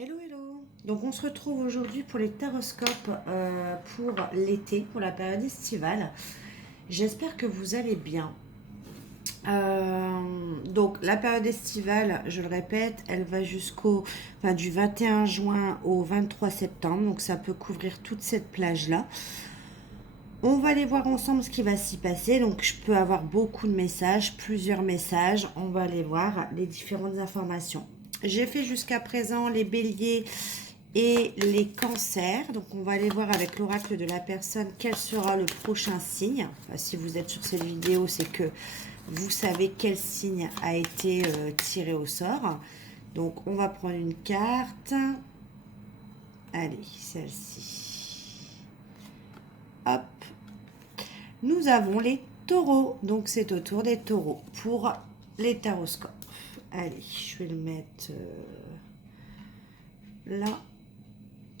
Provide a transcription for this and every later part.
Hello, hello. Donc on se retrouve aujourd'hui pour les taroscopes pour l'été, pour la période estivale. J'espère que vous allez bien. Donc la période estivale, je le répète, elle va du 21 juin au 23 septembre. Donc ça peut couvrir toute cette plage-là. On va aller voir ensemble ce qui va s'y passer. Donc je peux avoir beaucoup de messages, plusieurs messages. On va aller voir les différentes informations. J'ai fait jusqu'à présent les béliers et les cancers. Donc on va aller voir avec l'oracle de la personne quel sera le prochain signe. Enfin, si vous êtes sur cette vidéo, c'est que vous savez quel signe a été tiré au sort. Donc on va prendre une carte. Allez, celle-ci. Hop. Nous avons les taureaux. Donc c'est au tour des taureaux pour les taroscopes. Allez, je vais le mettre là.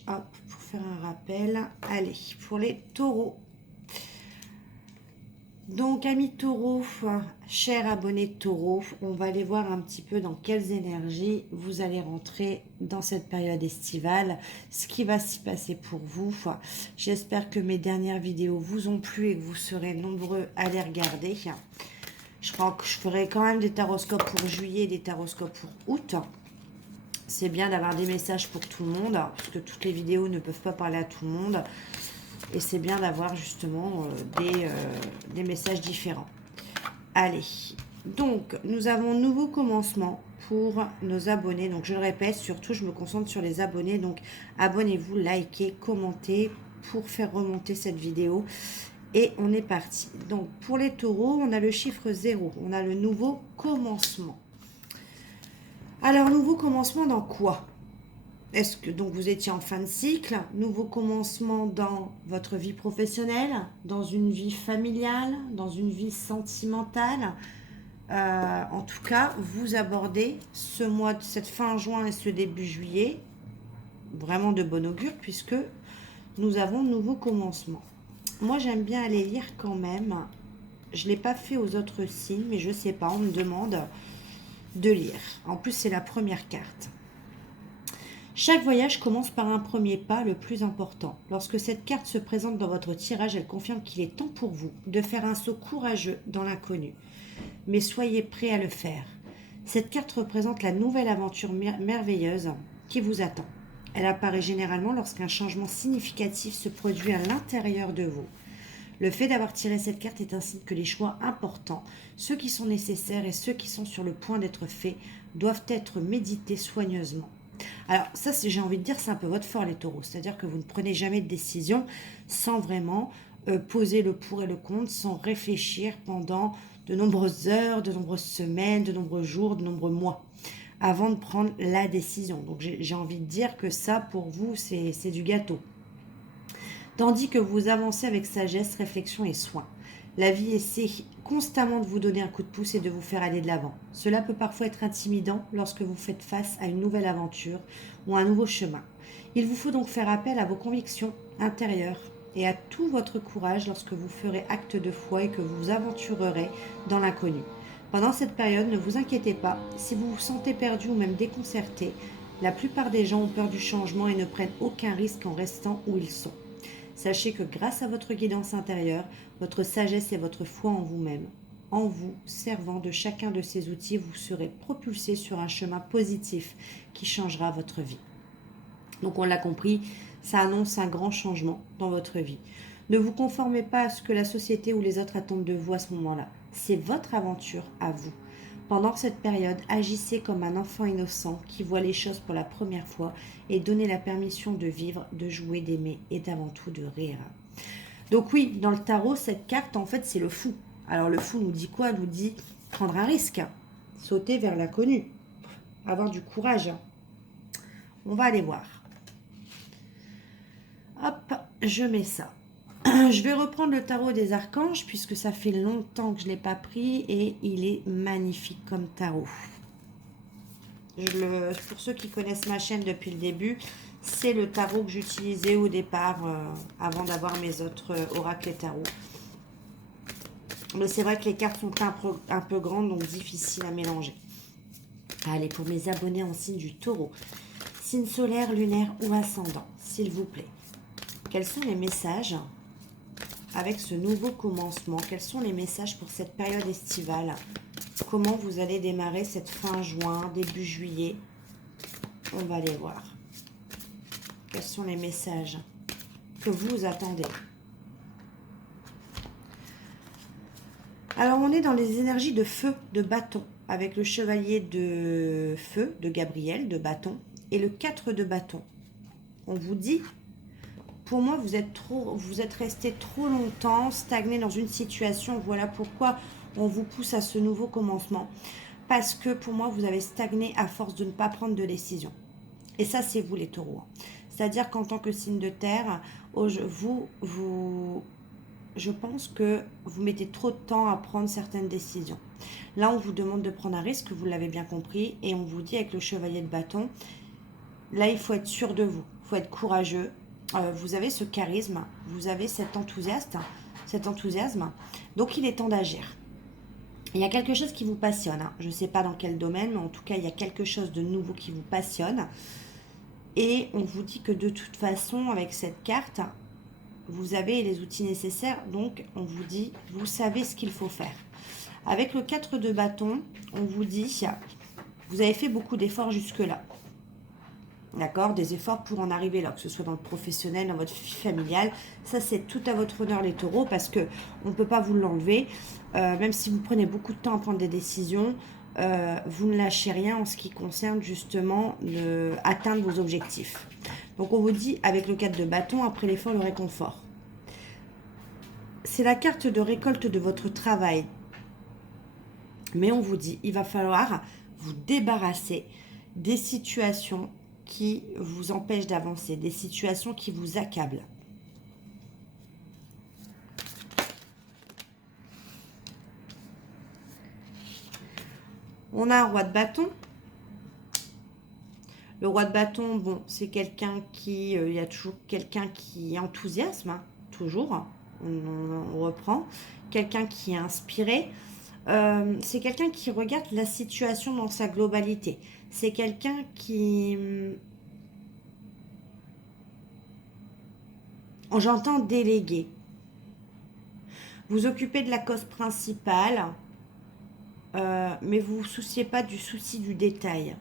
Hop, pour faire un rappel. Allez, pour les taureaux. Donc, amis taureaux, chers abonnés taureaux, on va aller voir un petit peu dans quelles énergies vous allez rentrer dans cette période estivale, ce qui va s'y passer pour vous. J'espère que mes dernières vidéos vous ont plu et que vous serez nombreux à les regarder. Je crois que je ferai quand même des taroscopes pour juillet et des taroscopes pour août. C'est bien d'avoir des messages pour tout le monde, parce que toutes les vidéos ne peuvent pas parler à tout le monde. Et c'est bien d'avoir justement des messages différents. Allez, donc nous avons nouveau commencement pour nos abonnés. Donc je le répète, surtout je me concentre sur les abonnés. Donc abonnez-vous, likez, commentez pour faire remonter cette vidéo. Et on est parti. Donc pour les taureaux, on a le chiffre 0. On a le nouveau commencement. Alors nouveau commencement dans quoi ? Est-ce que donc vous étiez en fin de cycle, nouveau commencement dans votre vie professionnelle, dans une vie familiale, dans une vie sentimentale. En tout cas, vous abordez ce mois, cette fin juin et ce début juillet, vraiment de bon augure puisque nous avons nouveau commencement. Moi, j'aime bien aller lire quand même. Je ne l'ai pas fait aux autres signes, mais je ne sais pas, on me demande de lire. En plus, c'est la première carte. Chaque voyage commence par un premier pas, le plus important. Lorsque cette carte se présente dans votre tirage, elle confirme qu'il est temps pour vous de faire un saut courageux dans l'inconnu. Mais soyez prêts à le faire. Cette carte représente la nouvelle aventure merveilleuse qui vous attend. Elle apparaît généralement lorsqu'un changement significatif se produit à l'intérieur de vous. Le fait d'avoir tiré cette carte est un signe que les choix importants, ceux qui sont nécessaires et ceux qui sont sur le point d'être faits, doivent être médités soigneusement. Alors ça, j'ai envie de dire, c'est un peu votre fort les taureaux, c'est-à-dire que vous ne prenez jamais de décision sans vraiment poser le pour et le contre, sans réfléchir pendant de nombreuses heures, de nombreuses semaines, de nombreux jours, de nombreux mois, avant de prendre la décision. Donc j'ai envie de dire que ça, pour vous, c'est du gâteau. Tandis que vous avancez avec sagesse, réflexion et soin. La vie essaie constamment de vous donner un coup de pouce et de vous faire aller de l'avant. Cela peut parfois être intimidant lorsque vous faites face à une nouvelle aventure ou à un nouveau chemin. Il vous faut donc faire appel à vos convictions intérieures et à tout votre courage lorsque vous ferez acte de foi et que vous vous aventurerez dans l'inconnu. Pendant cette période, ne vous inquiétez pas, si vous vous sentez perdu ou même déconcerté, la plupart des gens ont peur du changement et ne prennent aucun risque en restant où ils sont. Sachez que grâce à votre guidance intérieure, votre sagesse et votre foi en vous-même, en vous servant de chacun de ces outils, vous serez propulsé sur un chemin positif qui changera votre vie. Donc on l'a compris, ça annonce un grand changement dans votre vie. Ne vous conformez pas à ce que la société ou les autres attendent de vous à ce moment-là. C'est votre aventure à vous. Pendant cette période, agissez comme un enfant innocent qui voit les choses pour la première fois et donnez la permission de vivre, de jouer, d'aimer et d'avant tout de rire. Donc oui, dans le tarot, cette carte, en fait, c'est le fou. Alors le fou nous dit quoi ? Nous dit prendre un risque, sauter vers l'inconnu, avoir du courage. On va aller voir. Hop, je mets ça. Je vais reprendre le tarot des archanges puisque ça fait longtemps que je ne l'ai pas pris et il est magnifique comme tarot. Pour ceux qui connaissent ma chaîne depuis le début, c'est le tarot que j'utilisais au départ avant d'avoir mes autres oracles et tarots. Mais c'est vrai que les cartes sont un peu grandes, donc difficiles à mélanger. Allez, pour mes abonnés en signe du taureau, Signe solaire, lunaire ou ascendant, s'il vous plaît. Quels sont les messages avec ce nouveau commencement? Quels sont les messages pour cette période estivale? Comment vous allez démarrer cette fin juin, début juillet? On va les voir. Quels sont les messages que vous attendez? Alors, on est dans les énergies de feu, de bâton, avec le chevalier de feu, de Gabriel, de bâton, et le 4 de bâton. On vous dit, pour moi, vous êtes resté trop longtemps stagné dans une situation. Voilà pourquoi on vous pousse à ce nouveau commencement. Parce que pour moi, vous avez stagné à force de ne pas prendre de décision. Et ça, c'est vous les taureaux. C'est-à-dire qu'en tant que signe de terre, je pense que vous mettez trop de temps à prendre certaines décisions. Là, on vous demande de prendre un risque, vous l'avez bien compris, et on vous dit avec le chevalier de bâton, là, il faut être sûr de vous, il faut être courageux. Vous avez ce charisme, vous avez cet enthousiasme, donc il est temps d'agir. Il y a quelque chose qui vous passionne, hein. Je ne sais pas dans quel domaine, mais en tout cas, il y a quelque chose de nouveau qui vous passionne. Et on vous dit que de toute façon, avec cette carte, vous avez les outils nécessaires, donc on vous dit, vous savez ce qu'il faut faire. Avec le 4 de bâton, on vous dit, vous avez fait beaucoup d'efforts jusque-là. D'accord? Des efforts pour en arriver là, que ce soit dans le professionnel, dans votre vie familiale. Ça, c'est tout à votre honneur, les taureaux, parce que on ne peut pas vous l'enlever. Même si vous prenez beaucoup de temps à prendre des décisions, vous ne lâchez rien en ce qui concerne justement atteindre vos objectifs. Donc on vous dit, avec le 4 de bâton, après l'effort, le réconfort. C'est la carte de récolte de votre travail. Mais on vous dit, il va falloir vous débarrasser des situations qui vous empêchent d'avancer, des situations qui vous accablent. On a un roi de bâton. Le roi de bâton, bon, c'est quelqu'un qui... il y a toujours quelqu'un qui enthousiasme, hein, toujours. On reprend. Quelqu'un qui est inspiré. C'est quelqu'un qui regarde la situation dans sa globalité. C'est quelqu'un qui... J'entends déléguer. Vous occupez de la cause principale, mais vous ne vous souciez pas du souci du détail.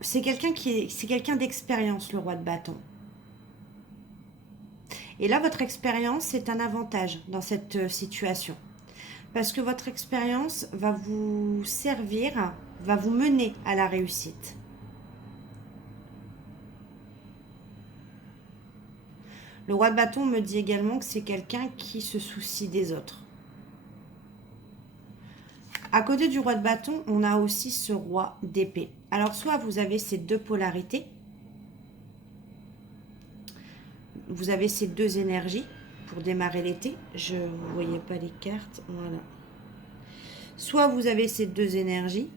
C'est quelqu'un d'expérience, le roi de bâton. Et là, votre expérience, c'est un avantage dans cette situation. Parce que votre expérience va vous servir, va vous mener à la réussite. Le roi de bâton me dit également que c'est quelqu'un qui se soucie des autres. À côté du roi de bâton, on a aussi ce roi d'épée. Alors, soit vous avez ces deux polarités, vous avez ces deux énergies pour démarrer l'été. Je ne voyais pas les cartes, voilà. Soit vous avez ces deux énergies.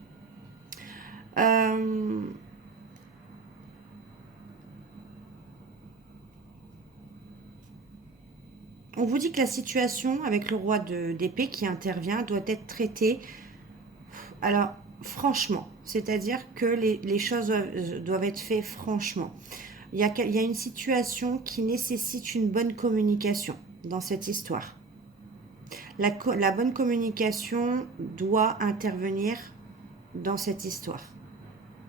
On vous dit que la situation avec le roi d'épée qui intervient doit être traitée, alors franchement, c'est-à-dire que les choses doivent être faites franchement. Il y a une situation qui nécessite une bonne communication dans cette histoire. La bonne communication doit intervenir dans cette histoire.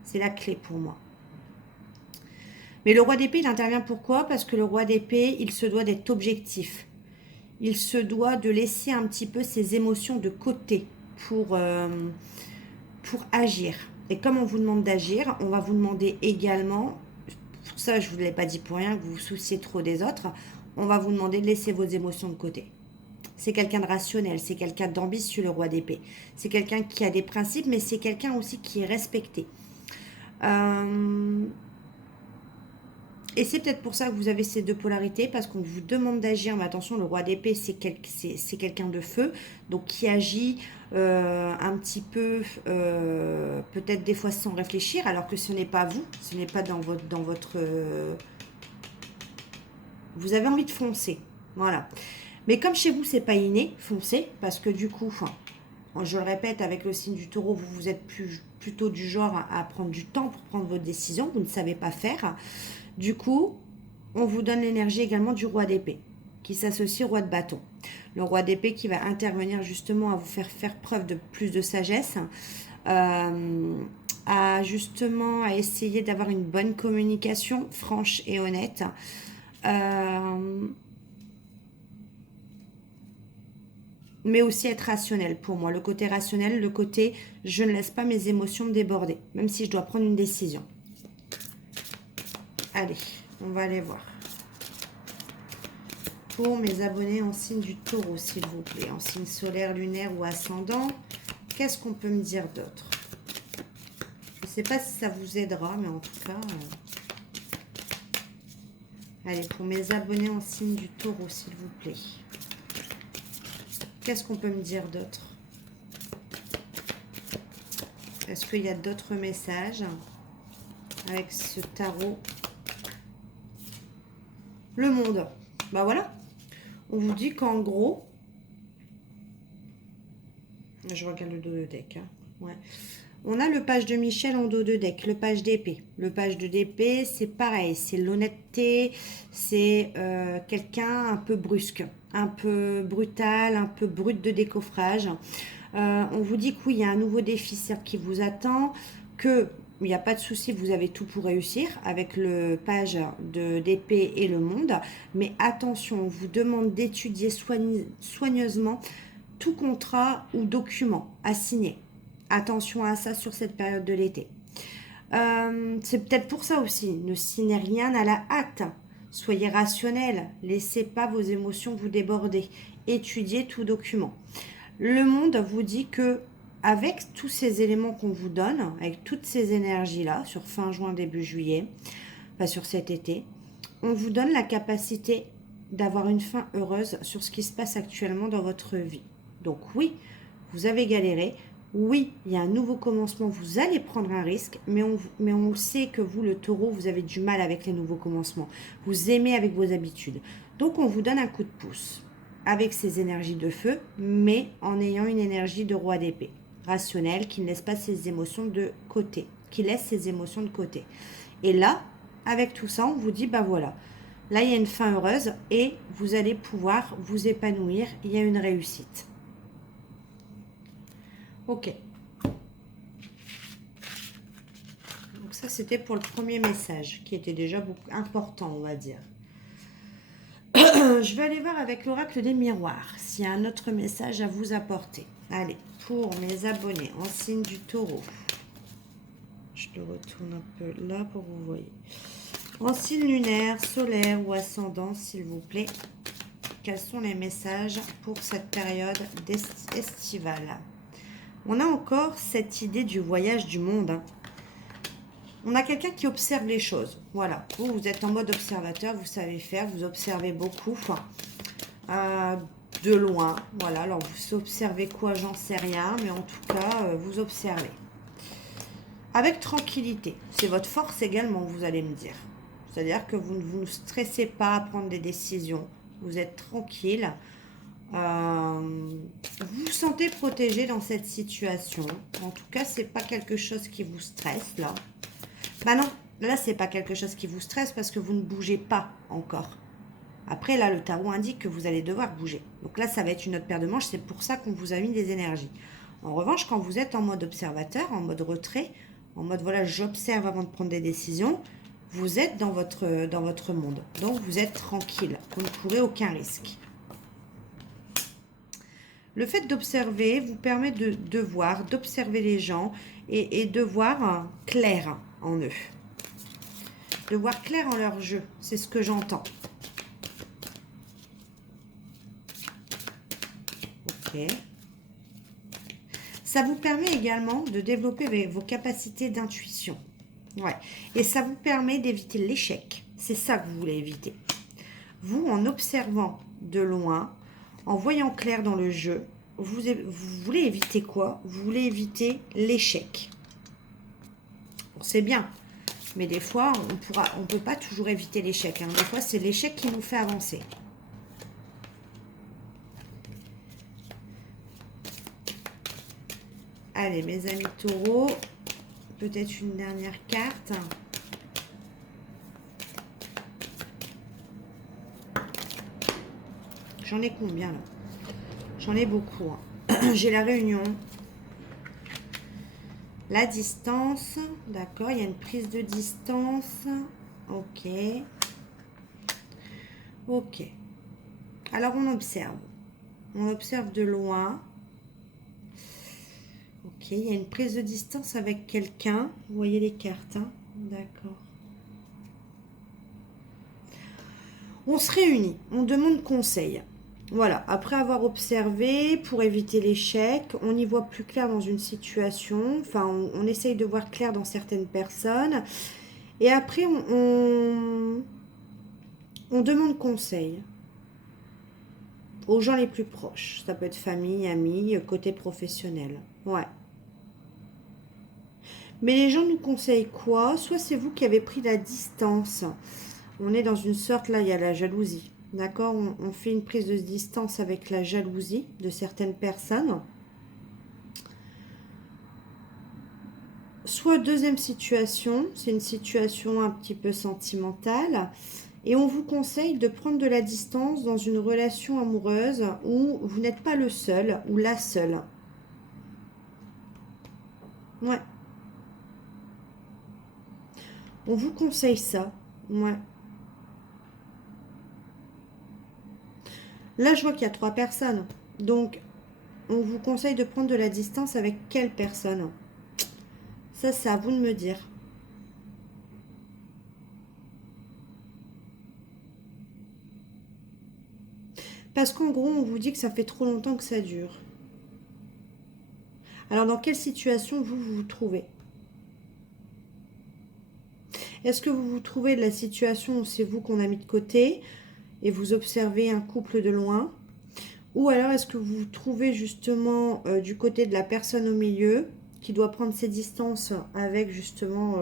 C'est la clé pour moi. Mais le roi d'épée, il intervient pourquoi? Parce que le roi d'épée, il se doit d'être objectif. Il se doit de laisser un petit peu ses émotions de côté pour agir. Et comme on vous demande d'agir, on va vous demander également, pour ça je ne vous l'ai pas dit pour rien, que vous vous souciez trop des autres, on va vous demander de laisser vos émotions de côté. C'est quelqu'un de rationnel, c'est quelqu'un d'ambitieux, le roi d'épée. C'est quelqu'un qui a des principes, mais c'est quelqu'un aussi qui est respecté. Et c'est peut-être pour ça que vous avez ces deux polarités, parce qu'on vous demande d'agir, mais attention, le roi d'épée, c'est quelqu'un de feu, donc qui agit un petit peu, peut-être des fois sans réfléchir, alors que ce n'est pas vous, ce n'est pas dans votre vous avez envie de foncer, voilà. Mais comme chez vous, c'est pas inné, foncez, parce que du coup, je le répète, avec le signe du taureau, vous êtes plus plutôt du genre à prendre du temps pour prendre vos décisions, vous ne savez pas faire. Du coup, on vous donne l'énergie également du roi d'épée, qui s'associe au roi de bâton. Le roi d'épée qui va intervenir justement à vous faire preuve de plus de sagesse, à justement à essayer d'avoir une bonne communication franche et honnête. Mais aussi être rationnel pour moi. Le côté rationnel, le côté je ne laisse pas mes émotions me déborder, même si je dois prendre une décision. Allez, on va aller voir. Pour mes abonnés en signe du taureau, s'il vous plaît, en signe solaire, lunaire ou ascendant, qu'est-ce qu'on peut me dire d'autre? Je ne sais pas si ça vous aidera, mais en tout cas... Allez, pour mes abonnés en signe du taureau, s'il vous plaît. Qu'est-ce qu'on peut me dire d'autre? Est-ce qu'il y a d'autres messages avec ce tarot? Le monde. Bah voilà. On vous dit qu'en gros... Je regarde le dos de deck. Hein. Ouais. On a le page de Michel en dos de deck, le page d'épée. Le page de d'épée, c'est pareil, c'est l'honnêteté, c'est quelqu'un un peu brusque, un peu brutal, un peu brut de décoffrage. On vous dit que oui, il y a un nouveau défi certes qui vous attend, que il n'y a pas de souci, vous avez tout pour réussir avec le page d'épée et le monde. Mais attention, on vous demande d'étudier soigneusement tout contrat ou document à signer. Attention à ça sur cette période de l'été. C'est peut-être pour ça aussi, ne signez rien à la hâte. Soyez rationnel, laissez pas vos émotions vous déborder. Étudiez tout document. Le monde vous dit que avec tous ces éléments qu'on vous donne, avec toutes ces énergies-là, sur fin juin, début juillet, enfin sur cet été, on vous donne la capacité d'avoir une fin heureuse sur ce qui se passe actuellement dans votre vie. Donc oui, vous avez galéré, oui, il y a un nouveau commencement, vous allez prendre un risque, mais on sait que vous, le taureau, vous avez du mal avec les nouveaux commencements. Vous aimez avec vos habitudes. Donc on vous donne un coup de pouce avec ces énergies de feu, mais en ayant une énergie de roi d'épée, rationnelle, qui ne laisse pas ses émotions de côté, qui laisse ses émotions de côté. Et là, avec tout ça, on vous dit, bah voilà, là il y a une fin heureuse et vous allez pouvoir vous épanouir, il y a une réussite. Ok. Donc ça, c'était pour le premier message, qui était déjà beaucoup important, on va dire. Je vais aller voir avec l'oracle des miroirs, s'il y a un autre message à vous apporter. Allez, pour mes abonnés en signe du taureau. Je le retourne un peu là pour que vous voyez. En signe lunaire, solaire ou ascendant, s'il vous plaît. Quels sont les messages pour cette période estivale? On a encore cette idée du voyage du monde. Hein. On a quelqu'un qui observe les choses. Voilà. Vous êtes en mode observateur, vous savez faire, vous observez beaucoup. De loin. Voilà. Alors, vous observez quoi? J'en sais rien. Mais en tout cas, vous observez. Avec tranquillité. C'est votre force également, vous allez me dire. C'est-à-dire que vous ne vous stressez pas à prendre des décisions. Vous êtes tranquille. Vous vous sentez protégé dans cette situation. En tout cas, c'est pas quelque chose qui vous stresse là. Bah non, là c'est pas quelque chose qui vous stresse parce que vous ne bougez pas encore. Après là, le tarot indique que vous allez devoir bouger. Donc là, ça va être une autre paire de manches. C'est pour ça qu'on vous a mis des énergies. En revanche, quand vous êtes en mode observateur, en mode retrait, en mode voilà, j'observe avant de prendre des décisions, vous êtes dans votre monde. Donc vous êtes tranquille. Vous ne courez aucun risque. Le fait d'observer vous permet de voir, d'observer les gens et de voir clair en eux. De voir clair en leur jeu. C'est ce que j'entends. Ok. Ça vous permet également de développer vos capacités d'intuition. Ouais. Et ça vous permet d'éviter l'échec. C'est ça que vous voulez éviter. Vous, en observant de loin, en voyant clair dans le jeu, vous voulez éviter quoi? Vous voulez éviter l'échec. Bon, c'est bien, mais des fois, on ne peut pas toujours éviter l'échec. Hein. Des fois, c'est l'échec qui nous fait avancer. Allez, mes amis taureaux, peut-être une dernière carte. J'en ai combien là? J'en ai beaucoup. Hein. J'ai la réunion. La distance. D'accord, il y a une prise de distance. Ok. Ok. Alors on observe. On observe de loin. Ok, il y a une prise de distance avec quelqu'un. Vous voyez les cartes, hein? D'accord. On se réunit, on demande conseil. Voilà, après avoir observé, pour éviter l'échec, on y voit plus clair dans une situation. Enfin, on essaye de voir clair dans certaines personnes. Et après, on demande conseil aux gens les plus proches. Ça peut être famille, amis, côté professionnel. Ouais. Mais les gens nous conseillent quoi? Soit c'est vous qui avez pris la distance. On est dans une sorte, là, il y a la jalousie. D'accord, on fait une prise de distance avec la jalousie de certaines personnes. Soit deuxième situation, c'est une situation un petit peu sentimentale. Et on vous conseille de prendre de la distance dans une relation amoureuse où vous n'êtes pas le seul ou la seule. Ouais. On vous conseille ça. Ouais. Là, je vois qu'il y a 3 personnes. Donc, on vous conseille de prendre de la distance avec quelle personne? Ça, c'est à vous de me dire. Parce qu'en gros, on vous dit que ça fait trop longtemps que ça dure. Alors, dans quelle situation vous vous trouvez? Est-ce que vous vous trouvez de la situation où c'est vous qu'on a mis de côté et vous observez un couple de loin? Ou alors est-ce que vous vous trouvez justement du côté de la personne au milieu qui doit prendre ses distances avec justement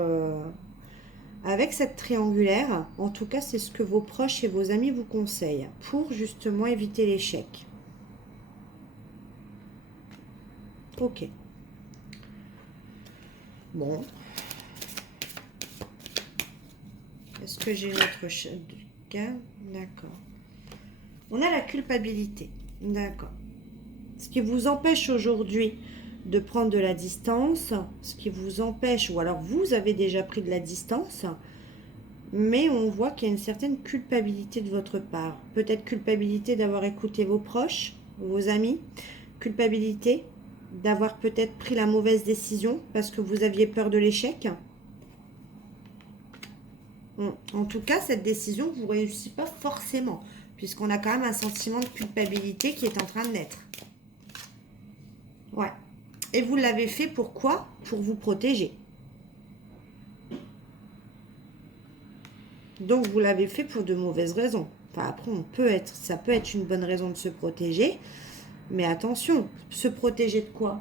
avec cette triangulaire? En tout cas, c'est ce que vos proches et vos amis vous conseillent pour justement éviter l'échec. Ok. Bon. Est-ce que j'ai notre cas? D'accord. On a la culpabilité. D'accord. Ce qui vous empêche aujourd'hui de prendre de la distance, ce qui vous empêche, ou alors vous avez déjà pris de la distance, mais on voit qu'il y a une certaine culpabilité de votre part. Peut-être culpabilité d'avoir écouté vos proches, vos amis, culpabilité d'avoir peut-être pris la mauvaise décision parce que vous aviez peur de l'échec. En tout cas, cette décision, vous ne réussissez pas forcément, puisqu'on a quand même un sentiment de culpabilité qui est en train de naître. Ouais. Et vous l'avez fait pourquoi? Pour vous protéger. Donc vous l'avez fait pour de mauvaises raisons. Enfin, après, ça peut être une bonne raison de se protéger, mais attention, se protéger de quoi?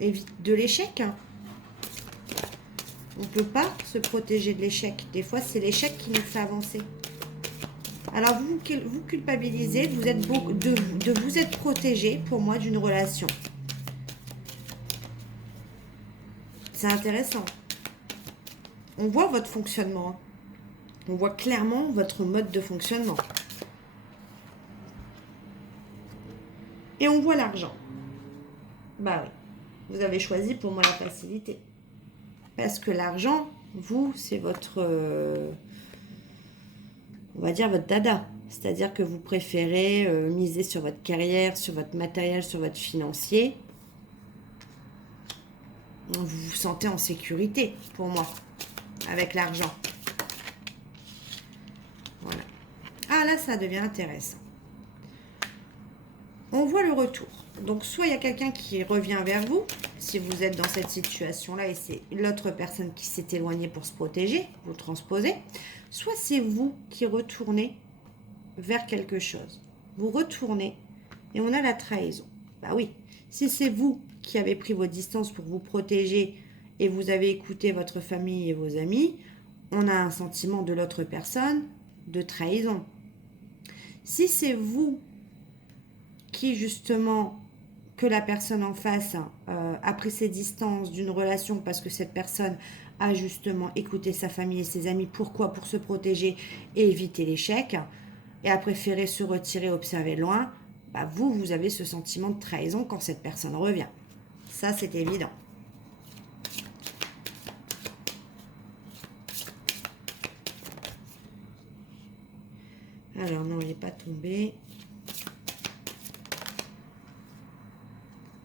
Évite de l'échec. Hein. On ne peut pas se protéger de l'échec. Des fois, c'est l'échec qui nous fait avancer. Alors, vous culpabilisez de vous être protégé, pour moi, d'une relation. C'est intéressant. On voit votre fonctionnement. On voit clairement votre mode de fonctionnement. Et on voit l'argent. Bah oui. Vous avez choisi pour moi la facilité. Parce que l'argent, vous, c'est votre... on va dire votre dada. C'est-à-dire que vous préférez miser sur votre carrière, sur votre matériel, sur votre financier. Vous vous sentez en sécurité, pour moi, avec l'argent. Voilà. Ah là, ça devient intéressant. On voit le retour. Donc, soit il y a quelqu'un qui revient vers vous, si vous êtes dans cette situation-là et c'est l'autre personne qui s'est éloignée pour se protéger, vous transposez, soit c'est vous qui retournez vers quelque chose. Vous retournez et on a la trahison. Bah oui, si c'est vous qui avez pris vos distances pour vous protéger et vous avez écouté votre famille et vos amis, on a un sentiment de l'autre personne de trahison. Si c'est vous qui justement que la personne en face a pris ses distances d'une relation parce que cette personne a justement écouté sa famille et ses amis. Pourquoi? Pour se protéger et éviter l'échec. Et a préféré se retirer, observer loin. Bah vous, vous avez ce sentiment de trahison quand cette personne revient. Ça, c'est évident. Alors, non, il n'est pas tombé.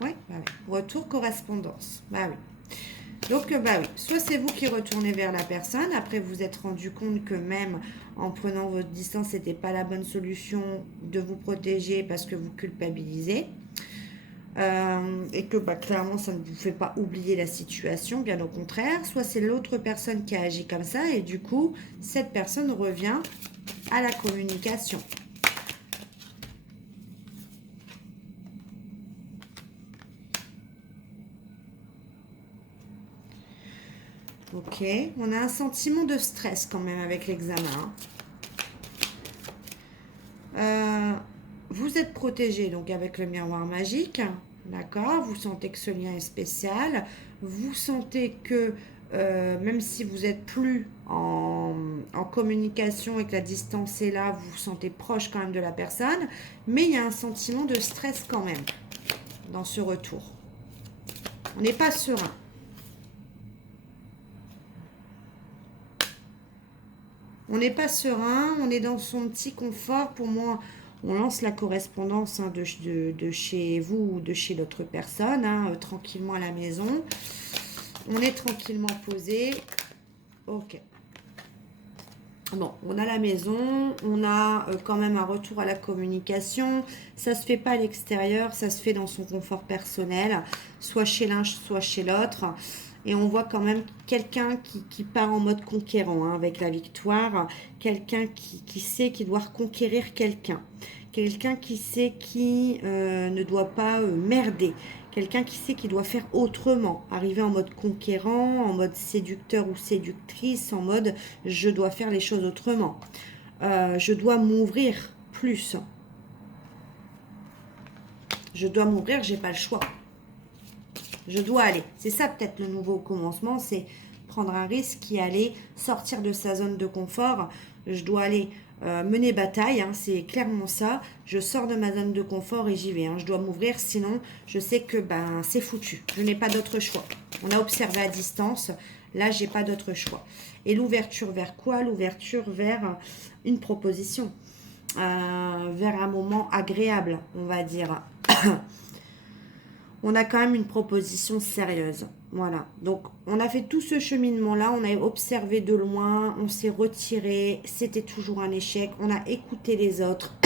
Oui, bah oui. Retour, correspondance. Bah oui. Donc, bah oui, soit c'est vous qui retournez vers la personne, après vous vous êtes rendu compte que même en prenant votre distance, ce n'était pas la bonne solution de vous protéger parce que vous culpabilisez. Et que bah, clairement, ça ne vous fait pas oublier la situation, bien au contraire. Soit c'est l'autre personne qui a agi comme ça et du coup, cette personne revient à la communication. Ok, on a un sentiment de stress quand même avec l'examen. Vous êtes protégé donc avec le miroir magique, d'accord? Vous sentez que ce lien est spécial. Vous sentez que même si vous n'êtes plus en communication et que la distance est là, vous vous sentez proche quand même de la personne. Mais il y a un sentiment de stress quand même dans ce retour. On n'est pas serein. On n'est pas serein, on est dans son petit confort. Pour moi, on lance la correspondance de chez vous ou de chez l'autre personne, tranquillement à la maison. On est tranquillement posé. Ok. Bon, on a la maison, on a quand même un retour à la communication. Ça ne se fait pas à l'extérieur, ça se fait dans son confort personnel, soit chez l'un, soit chez l'autre. Et on voit quand même quelqu'un qui part en mode conquérant avec la victoire. Quelqu'un qui sait qu'il doit reconquérir quelqu'un. Quelqu'un qui sait qu'il ne doit pas merder. Quelqu'un qui sait qu'il doit faire autrement. Arriver en mode conquérant, en mode séducteur ou séductrice, en mode je dois faire les choses autrement. Je dois m'ouvrir plus. Je dois m'ouvrir, j'ai pas le choix. Je dois aller. C'est ça peut-être le nouveau commencement, c'est prendre un risque et aller sortir de sa zone de confort. Je dois aller mener bataille, c'est clairement ça. Je sors de ma zone de confort et j'y vais. Je dois m'ouvrir, sinon je sais que c'est foutu. Je n'ai pas d'autre choix. On a observé à distance, là j'ai pas d'autre choix. Et l'ouverture vers quoi? L'ouverture vers une proposition, vers un moment agréable, on va dire. On a quand même une proposition sérieuse. Voilà. Donc, on a fait tout ce cheminement-là. On a observé de loin. On s'est retiré. C'était toujours un échec. On a écouté les autres.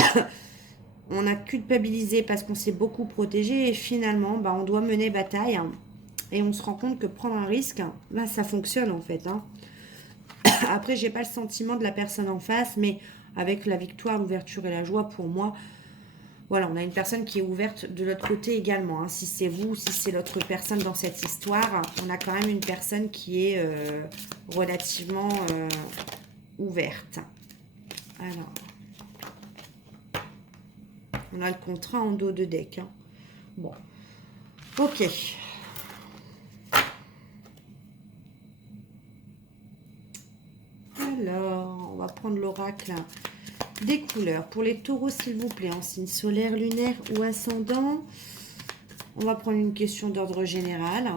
On a culpabilisé parce qu'on s'est beaucoup protégé. Et finalement, on doit mener bataille. Et on se rend compte que prendre un risque, ça fonctionne en fait. Après, j'ai pas le sentiment de la personne en face. Mais avec la victoire, l'ouverture et la joie, pour moi... Voilà, on a une personne qui est ouverte de l'autre côté également. Si c'est vous, si c'est l'autre personne dans cette histoire, on a quand même une personne qui est relativement ouverte. Alors, on a le contrat en dos de deck. Bon, ok. Alors, on va prendre l'oracle des couleurs. Pour les taureaux, s'il vous plaît, en signe solaire, lunaire ou ascendant. On va prendre une question d'ordre général.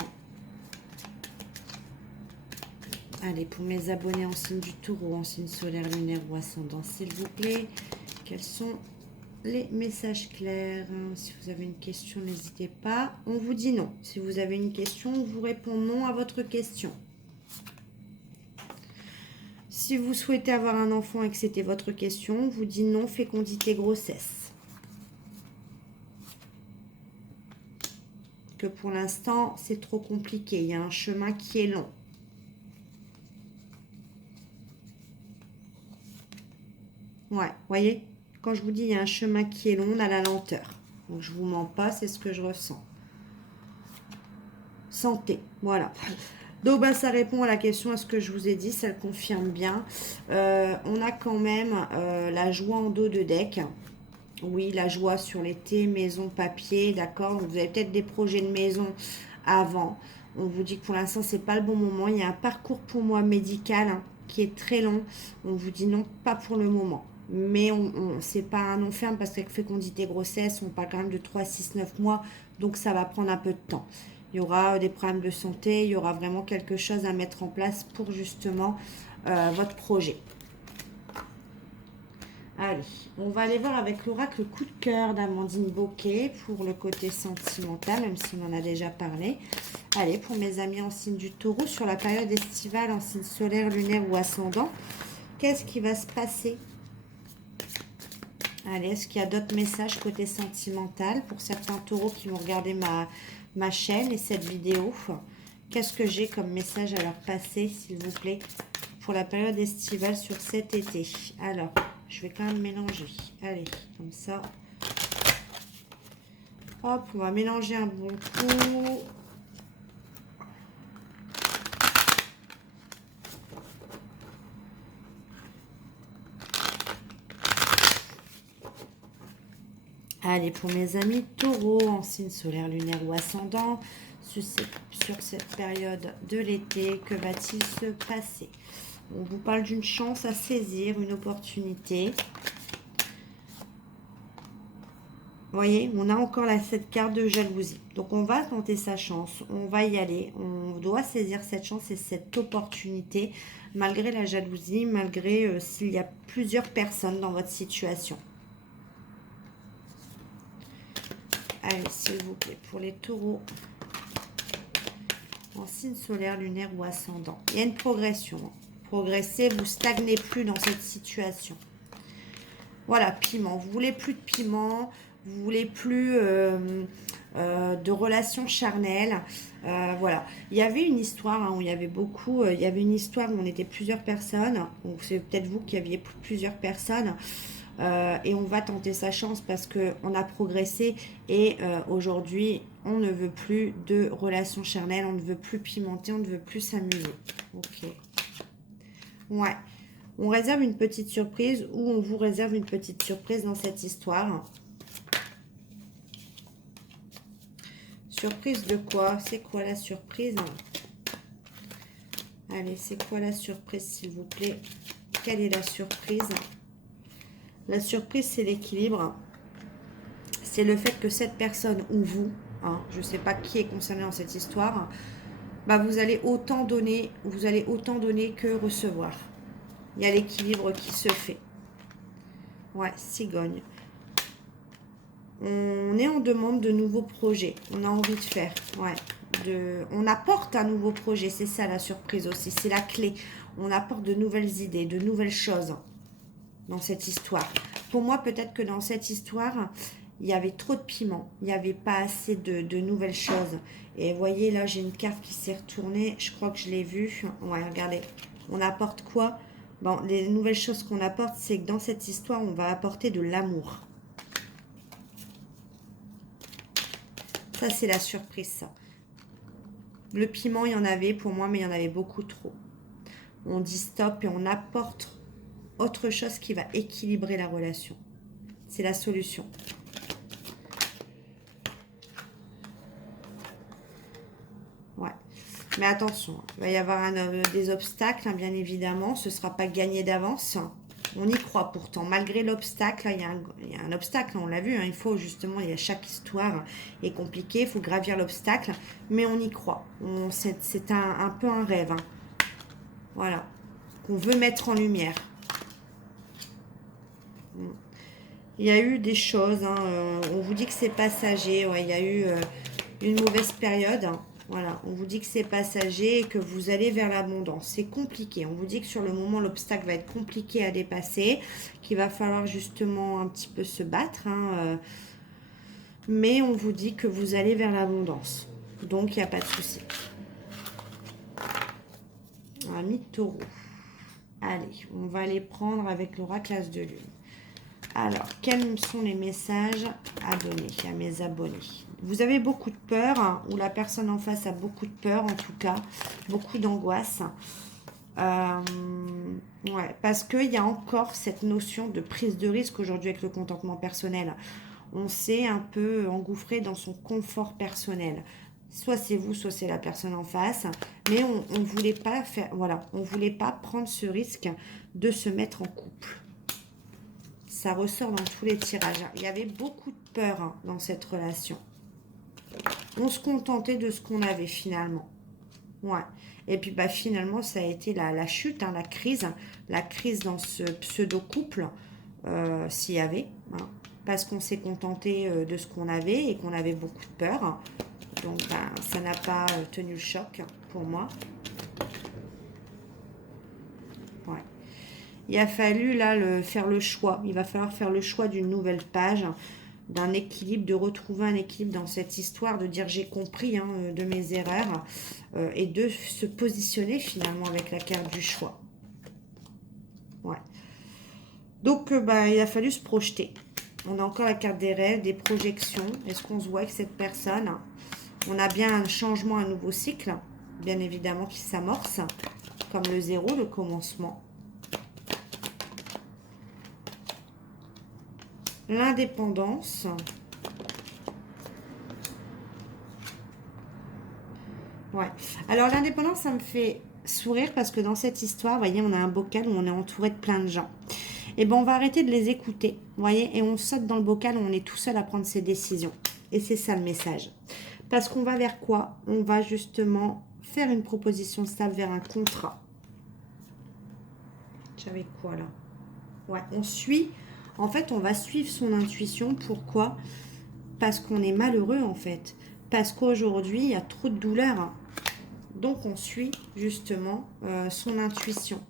Allez, pour mes abonnés en signe du taureau, en signe solaire, lunaire ou ascendant, s'il vous plaît, quels sont les messages clairs? Si vous avez une question, n'hésitez pas. On vous dit non. Si vous avez une question, on vous répond non à votre question. Si vous souhaitez avoir un enfant et que c'était votre question, on vous dit non, fécondité, grossesse. Que pour l'instant, c'est trop compliqué. Il y a un chemin qui est long. Ouais, voyez, quand je vous dis il y a un chemin qui est long, on a la lenteur. Donc, je vous mens pas, c'est ce que je ressens. Santé, voilà. Donc, ça répond à la question, à ce que je vous ai dit, ça le confirme bien. On a quand même la joie en dos de deck. Oui, la joie sur l'été, maison, papier, d'accord. Donc, vous avez peut-être des projets de maison avant. On vous dit que pour l'instant, c'est pas le bon moment. Il y a un parcours pour moi médical hein, qui est très long. On vous dit non, pas pour le moment. Mais c'est pas un non ferme parce qu'avec fécondité grossesse, on parle quand même de 3, 6, 9 mois. Donc, ça va prendre un peu de temps. Il y aura des problèmes de santé. Il y aura vraiment quelque chose à mettre en place pour justement votre projet. Allez, on va aller voir avec l'oracle coup de cœur d'Amandine Bocquet pour le côté sentimental, même si on en a déjà parlé. Allez, pour mes amis en signe du taureau, sur la période estivale, en signe solaire, lunaire ou ascendant, qu'est-ce qui va se passer? Allez, est-ce qu'il y a d'autres messages côté sentimental pour certains taureaux qui vont regarder ma chaîne et cette vidéo? Qu'est-ce que j'ai comme message à leur passer, s'il vous plaît, pour la période estivale sur cet été? Alors, je vais quand même mélanger. Allez, comme ça. Hop, on va mélanger un bon coup. Allez, pour mes amis taureaux, en signe solaire, lunaire ou ascendant, sur cette période de l'été, que va-t-il se passer? On vous parle d'une chance à saisir, une opportunité. Vous voyez, on a encore cette carte de jalousie. Donc, on va tenter sa chance. On va y aller. On doit saisir cette chance et cette opportunité, malgré la jalousie, malgré s'il y a plusieurs personnes dans votre situation. Allez, s'il vous plaît, pour les taureaux, en signe solaire, lunaire ou ascendant. Il y a une progression. Progressez, vous stagnez plus dans cette situation. Voilà, piment. Vous voulez plus de piment, vous voulez plus de relations charnelles. Voilà. Il y avait une histoire hein, où il y avait beaucoup. Il y avait une histoire où on était plusieurs personnes. Donc c'est peut-être vous qui aviez plusieurs personnes. Et on va tenter sa chance parce qu'on a progressé et aujourd'hui on ne veut plus de relations charnelles, on ne veut plus pimenter, on ne veut plus s'amuser. Ok. Ouais. On réserve une petite surprise ou on vous réserve une petite surprise dans cette histoire. Surprise de quoi? C'est quoi la surprise? Allez, c'est quoi la surprise s'il vous plaît? Quelle est la surprise? La surprise, c'est l'équilibre. C'est le fait que cette personne ou vous, hein, je ne sais pas qui est concerné dans cette histoire, bah vous allez autant donner que recevoir. Il y a l'équilibre qui se fait. Ouais, cigogne. On est en demande de nouveaux projets. On a envie de faire. Ouais. On apporte un nouveau projet. C'est ça la surprise aussi. C'est la clé. On apporte de nouvelles idées, de nouvelles choses dans cette histoire. Pour moi, peut-être que dans cette histoire, il y avait trop de piment. Il n'y avait pas assez de nouvelles choses. Et vous voyez, là, j'ai une carte qui s'est retournée. Je crois que je l'ai vue. Ouais, regardez. On apporte quoi? Bon, les nouvelles choses qu'on apporte, c'est que dans cette histoire, on va apporter de l'amour. Ça, c'est la surprise, ça. Le piment, il y en avait pour moi, mais il y en avait beaucoup trop. On dit stop et on apporte autre chose qui va équilibrer la relation. C'est la solution. Ouais. Mais attention, il va y avoir des obstacles, hein, bien évidemment. Ce ne sera pas gagné d'avance. On y croit pourtant. Malgré l'obstacle, il y a un obstacle, on l'a vu. Hein, il faut justement, chaque histoire est compliquée. Il faut gravir l'obstacle. Mais on y croit. C'est un peu un rêve. Hein. Voilà. Qu'on veut mettre en lumière. Il y a eu des choses. Hein, on vous dit que c'est passager. Ouais, il y a eu une mauvaise période. Hein. Voilà, on vous dit que c'est passager et que vous allez vers l'abondance. C'est compliqué. On vous dit que sur le moment, l'obstacle va être compliqué à dépasser, qu'il va falloir justement un petit peu se battre. Hein, mais on vous dit que vous allez vers l'abondance. Donc, il n'y a pas de souci. Ami taureau. Allez, on va les prendre avec l'oracle As de Lune. Alors, quels sont les messages à donner à mes abonnés? Vous avez beaucoup de peur, hein, ou la personne en face a beaucoup de peur, en tout cas, beaucoup d'angoisse. Ouais, parce qu'il y a encore cette notion de prise de risque aujourd'hui avec le contentement personnel. On s'est un peu engouffré dans son confort personnel. Soit c'est vous, soit c'est la personne en face. Mais on ne voulait pas faire, voilà, on voulait pas prendre ce risque de se mettre en couple. Ça ressort dans tous les tirages. Il y avait beaucoup de peur hein, dans cette relation. On se contentait de ce qu'on avait finalement. Ouais. Et puis bah, finalement, ça a été la chute, hein, la crise dans ce pseudo-couple, s'il y avait. Hein, parce qu'on s'est contenté de ce qu'on avait et qu'on avait beaucoup de peur. Donc bah, ça n'a pas tenu le choc pour moi. Ouais. Il a fallu là faire le choix. Il va falloir faire le choix d'une nouvelle page, d'un équilibre, de retrouver un équilibre dans cette histoire, de dire j'ai compris hein, de mes erreurs et de se positionner finalement avec la carte du choix. Ouais. Donc bah, il a fallu se projeter. On a encore la carte des rêves, des projections. Est-ce qu'on se voit avec cette personne? On a bien un changement, un nouveau cycle, bien évidemment, qui s'amorce, comme le zéro, le commencement. L'indépendance. Ouais. Alors l'indépendance, ça me fait sourire parce que dans cette histoire, vous voyez, on a un bocal où on est entouré de plein de gens. Et ben on va arrêter de les écouter, vous voyez, et on saute dans le bocal où on est tout seul à prendre ses décisions. Et c'est ça le message. Parce qu'on va vers quoi? On va justement faire une proposition stable vers un contrat. J'avais quoi là? Ouais, on suit. En fait, on va suivre son intuition. Pourquoi? Parce qu'on est malheureux en fait. Parce qu'aujourd'hui, il y a trop de douleur. Donc, on suit justement son intuition.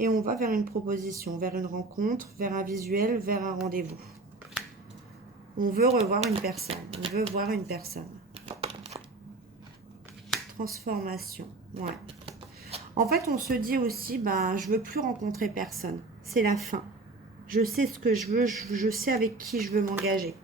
Et on va vers une proposition, vers une rencontre, vers un visuel, vers un rendez-vous. On veut revoir une personne. On veut voir une personne. Transformation. Ouais. En fait, on se dit aussi, ben, je veux plus rencontrer personne. C'est la fin. Je sais ce que je veux, je sais avec qui je veux m'engager.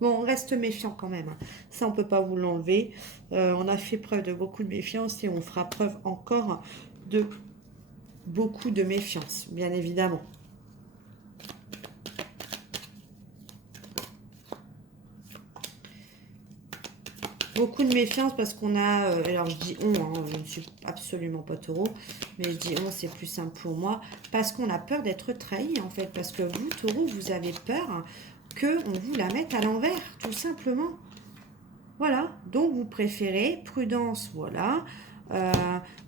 Bon, on reste méfiant quand même. Ça, on ne peut pas vous l'enlever. On a fait preuve de beaucoup de méfiance et on fera preuve encore de beaucoup de méfiance, bien évidemment. Beaucoup de méfiance parce qu'on a... alors, je dis on, hein, je ne suis absolument pas taureau, mais je dis on, c'est plus simple pour moi. Parce qu'on a peur d'être trahi, en fait. Parce que vous, taureau, vous avez peur qu'on vous la mette à l'envers, tout simplement. Voilà. Donc, vous préférez prudence, voilà.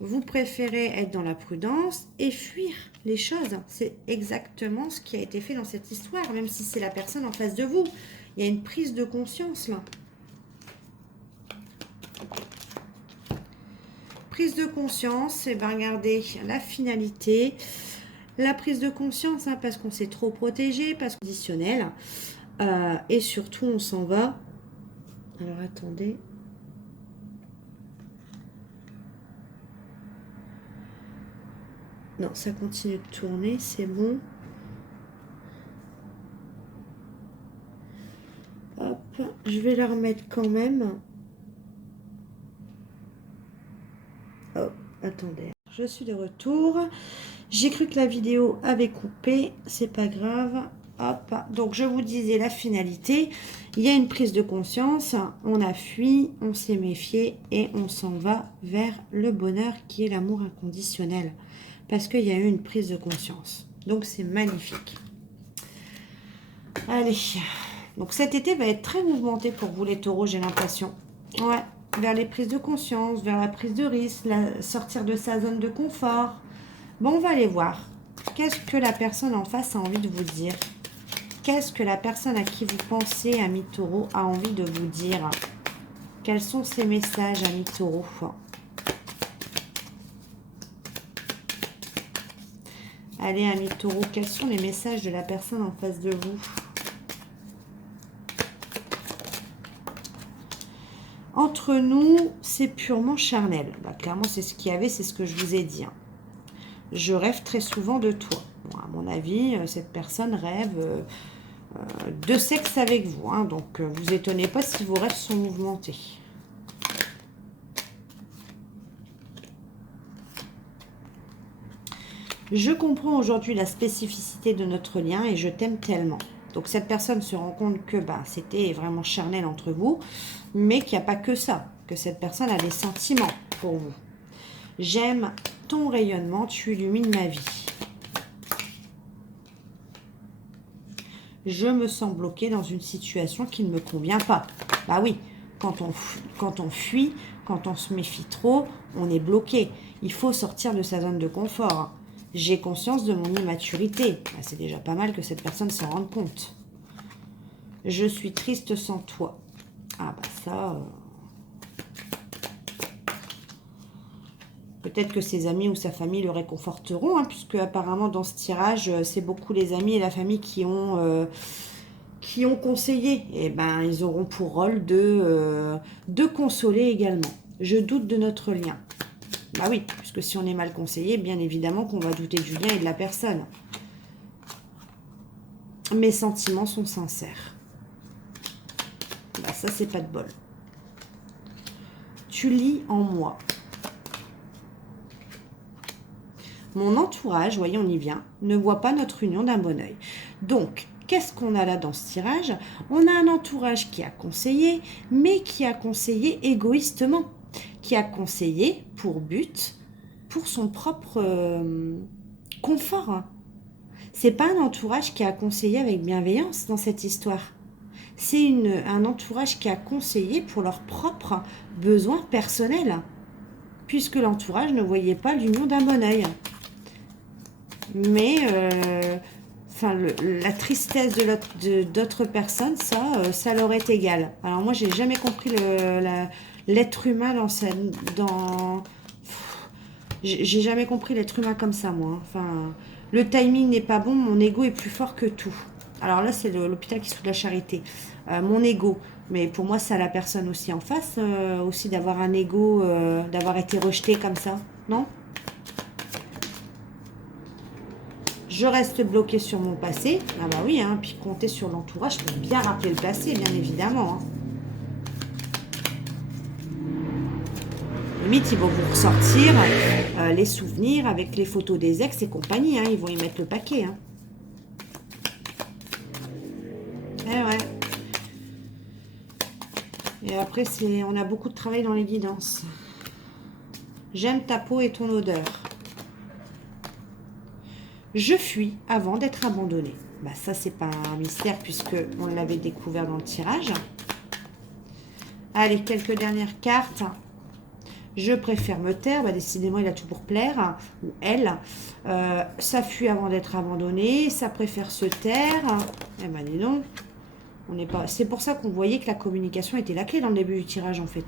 Vous préférez être dans la prudence et fuir les choses. C'est exactement ce qui a été fait dans cette histoire, même si c'est la personne en face de vous. Il y a une prise de conscience, là. Prise de conscience, et bien regardez la finalité, la prise de conscience, hein, parce qu'on s'est trop protégé, parce qu'on est conditionnel, et surtout on s'en va. Alors attendez. Non, ça continue de tourner, c'est bon. Hop, je vais la remettre quand même. Hop, attendez. Je suis de retour. J'ai cru que la vidéo avait coupé. C'est pas grave. Hop. Donc, je vous disais la finalité. Il y a une prise de conscience. On a fui, on s'est méfié et on s'en va vers le bonheur qui est l'amour inconditionnel. Parce qu'il y a eu une prise de conscience. Donc, c'est magnifique. Allez. Donc, cet été va être très mouvementé pour vous, les taureaux, j'ai l'impression. Ouais. Vers les prises de conscience, vers la prise de risque, sortir de sa zone de confort. Bon, on va aller voir. Qu'est-ce que la personne en face a envie de vous dire? Qu'est-ce que la personne à qui vous pensez, ami taureau, a envie de vous dire? Quels sont ces messages, ami taureau? Allez, ami taureau, quels sont les messages de la personne en face de vous? Entre nous, c'est purement charnel. Bah, clairement, c'est ce qu'il y avait, c'est ce que je vous ai dit. Hein. Je rêve très souvent de toi. Bon, à mon avis, cette personne rêve de sexe avec vous. Hein, donc, vous étonnez pas si vos rêves sont mouvementés. Je comprends aujourd'hui la spécificité de notre lien et je t'aime tellement. Donc cette personne se rend compte que c'était vraiment charnel entre vous, mais qu'il n'y a pas que ça, que cette personne a des sentiments pour vous. J'aime ton rayonnement, tu illumines ma vie. Je me sens bloquée dans une situation qui ne me convient pas. Bah oui, quand on fuit, quand on se méfie trop, on est bloqué. Il faut sortir de sa zone de confort. J'ai conscience de mon immaturité. Bah, c'est déjà pas mal que cette personne s'en rende compte. Je suis triste sans toi. Ah bah ça... Peut-être que ses amis ou sa famille le réconforteront, hein, puisque apparemment dans ce tirage, c'est beaucoup les amis et la famille qui ont conseillé. Et ben, ils auront pour rôle de consoler également. Je doute de notre lien. Bah oui, puisque si on est mal conseillé, bien évidemment qu'on va douter du lien et de la personne. Mes sentiments sont sincères. Bah ça, c'est pas de bol. Tu lis en moi. Mon entourage, voyez, on y vient, ne voit pas notre union d'un bon oeil. Donc, qu'est-ce qu'on a là dans ce tirage? On a un entourage qui a conseillé, mais qui a conseillé égoïstement, qui a conseillé pour but, pour son propre confort. C'est pas un entourage qui a conseillé avec bienveillance dans cette histoire. C'est un entourage qui a conseillé pour leurs propres besoins personnels, puisque l'entourage ne voyait pas l'union d'un bon oeil. Mais la tristesse de d'autres personnes, ça leur est égal. Alors moi, j'ai jamais compris l'être humain j'ai jamais compris l'être humain comme ça, moi. Enfin, le timing n'est pas bon, mon ego est plus fort que tout. Alors là, c'est l'hôpital qui se fout de la charité. Mon ego. Mais pour moi, c'est à la personne aussi en face, aussi d'avoir un ego, d'avoir été rejeté comme ça. Non ? Je reste bloquée sur mon passé. Ah bah oui, hein, puis compter sur l'entourage pour bien rappeler le passé, bien évidemment. Hein. Limite, ils vont vous ressortir les souvenirs avec les photos des ex et compagnie. Hein, ils vont y mettre le paquet. Hein. Eh ouais. Et après, on a beaucoup de travail dans les guidances. J'aime ta peau et ton odeur. Je fuis avant d'être abandonnée. Bah ça, c'est pas un mystère puisque on l'avait découvert dans le tirage. Allez, quelques dernières cartes. Je préfère me taire. Bah, décidément, il a tout pour plaire. Ou elle. Ça fuit avant d'être abandonné. Ça préfère se taire. Eh ben, dis donc. C'est pour ça qu'on voyait que la communication était la clé dans le début du tirage, en fait.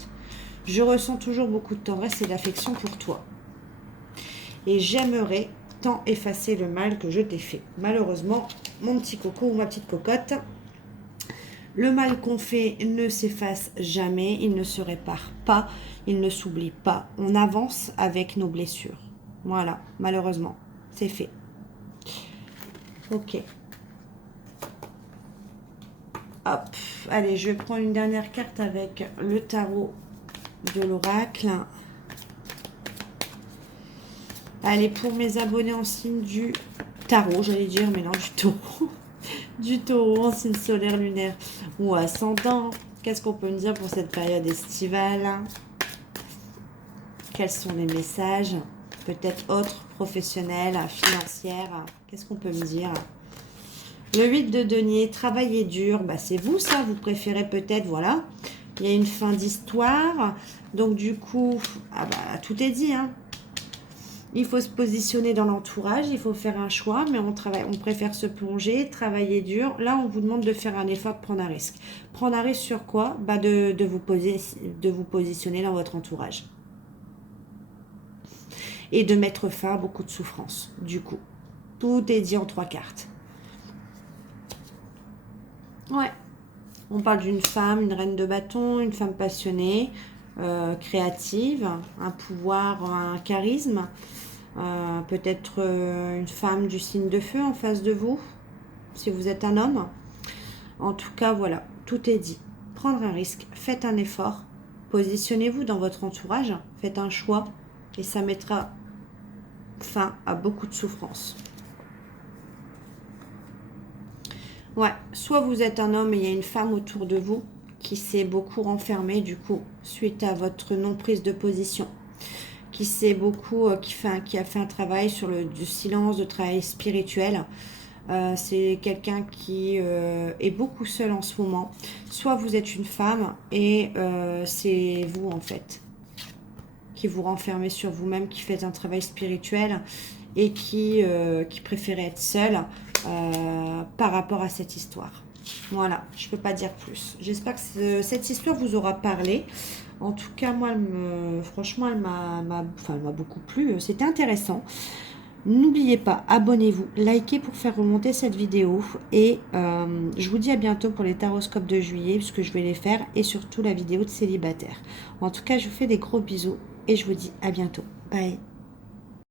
Je ressens toujours beaucoup de tendresse et d'affection pour toi. Et j'aimerais tant effacer le mal que je t'ai fait. Malheureusement, mon petit coco ou ma petite cocotte, le mal qu'on fait ne s'efface jamais, il ne se répare pas, il ne s'oublie pas. On avance avec nos blessures. Voilà, malheureusement, c'est fait. Ok. Hop, allez, je prends une dernière carte avec le tarot de l'oracle. Allez, pour mes abonnés en signe du tarot, j'allais dire, mais non, du taureau. Du taureau en signe solaire, lunaire ou ascendant. Qu'est-ce qu'on peut me dire pour cette période estivale? Quels sont les messages? Peut-être autres, professionnels, financières. Qu'est-ce qu'on peut me dire? Le 8 de denier, travailler dur. Bah, c'est vous, ça. Vous préférez peut-être, voilà. Il y a une fin d'histoire. Donc, du coup, tout est dit, hein. Il faut se positionner dans l'entourage, il faut faire un choix, mais on préfère se plonger, travailler dur. Là, on vous demande de faire un effort, de prendre un risque. Prendre un risque sur quoi? De vous positionner dans votre entourage. Et de mettre fin à beaucoup de souffrance, du coup. Tout est dit en 3 cartes. Ouais. On parle d'une femme, une reine de bâton, une femme passionnée, créative, un pouvoir, un charisme. Peut-être une femme du signe de feu en face de vous, si vous êtes un homme. En tout cas, voilà, tout est dit. Prendre un risque, faites un effort, positionnez-vous dans votre entourage, faites un choix et ça mettra fin à beaucoup de souffrances. Ouais, soit vous êtes un homme et il y a une femme autour de vous qui s'est beaucoup renfermée du coup suite à votre non-prise de position, qui s'est beaucoup, qui a fait un travail sur du silence, de travail spirituel. C'est quelqu'un qui est beaucoup seul en ce moment. Soit vous êtes une femme et c'est vous en fait qui vous renfermez sur vous-même, qui faites un travail spirituel et qui préférez être seul par rapport à cette histoire. Voilà, je ne peux pas dire plus. J'espère que cette histoire vous aura parlé. En tout cas, moi, franchement, elle m'a beaucoup plu. C'était intéressant. N'oubliez pas, abonnez-vous, likez pour faire remonter cette vidéo. Et je vous dis à bientôt pour les taroscopes de juillet, puisque je vais les faire. Et surtout la vidéo de célibataire. En tout cas, je vous fais des gros bisous. Et je vous dis à bientôt. Bye.